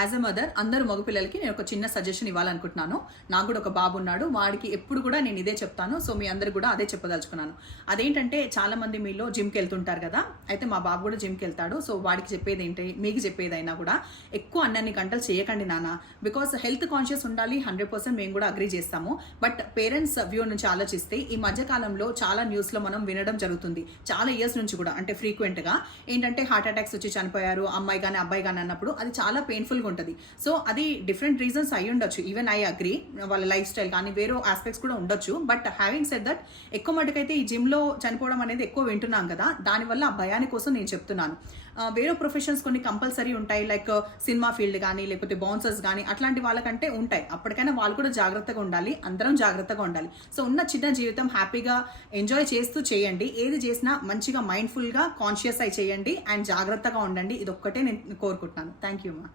As a mother అందరూ మగపిల్లలకి నేను ఒక చిన్న సజెషన్ ఇవ్వాలనుకుంటున్నాను. నాకు కూడా ఒక బాబు ఉన్నాడు. వాడికి ఎప్పుడు కూడా నేను ఇదే చెప్తాను. సో మీ అందరు కూడా అదే చెప్పదలుచుకున్నాను. అదేంటంటే చాలా మంది మీలో జిమ్కి వెళ్తుంటారు కదా. అయితే మా బాబు కూడా జిమ్కి వెళ్తాడు. సో వాడికి చెప్పేది ఏంటి, మీకు చెప్పేదైనా కూడా ఎక్కువ అన్నన్ని గంటలు చేయకండి నాన్న. బికాస్ హెల్త్ కాన్షియస్ ఉండాలి, 100% మేము కూడా అగ్రీ చేస్తాము. బట్ పేరెంట్స్ వ్యూ నుంచి ఆలోచిస్తే ఈ మధ్యకాలంలో చాలా న్యూస్లో మనం వినడం జరుగుతుంది. చాలా ఇయర్స్ నుంచి కూడా, అంటే ఫ్రీక్వెంట్గా ఏంటంటే హార్ట్ అటాక్స్ వచ్చి చనిపోయారు అమ్మాయి కానీ అబ్బాయి కానీ అన్నప్పుడు అది చాలా పెయిన్ఫుల్గా ఉంటుంది. సో అది డిఫరెంట్ రీజన్స్ అయి ఉండొచ్చు. ఈవెన్ ఐ అగ్రీ, వాళ్ళ లైఫ్ స్టైల్ కానీ వేరే ఆస్పెక్ట్స్ కూడా ఉండొచ్చు. బట్ హ్యావింగ్ సెడ్ దట్, ఎక్కువ మటుకైతే ఈ జిమ్లో చనిపోవడం అనేది ఎక్కువ వింటున్నాం కదా, దానివల్ల ఆ భయాని కోసం నేను చెప్తున్నాను. వేరే ప్రొఫెషన్స్ కొన్ని కంపల్సరీ ఉంటాయి, లైక్ సినిమా ఫీల్డ్ కానీ లేకపోతే బౌన్సర్స్ కానీ అట్లాంటి వాళ్ళకంటే ఉంటాయి. అప్పటికైనా వాళ్ళు కూడా జాగ్రత్తగా ఉండాలి, అందరం జాగ్రత్తగా ఉండాలి. సో ఉన్న చిన్న జీవితం హ్యాపీగా ఎంజాయ్ చేస్తూ చేయండి. ఏది చేసినా మంచిగా మైండ్ఫుల్గా కాన్షియస్ అయి చేయండి అండ్ జాగ్రత్తగా ఉండండి. ఇది ఒక్కటే నేను కోరుకుంటున్నాను. థ్యాంక్ యూ మా.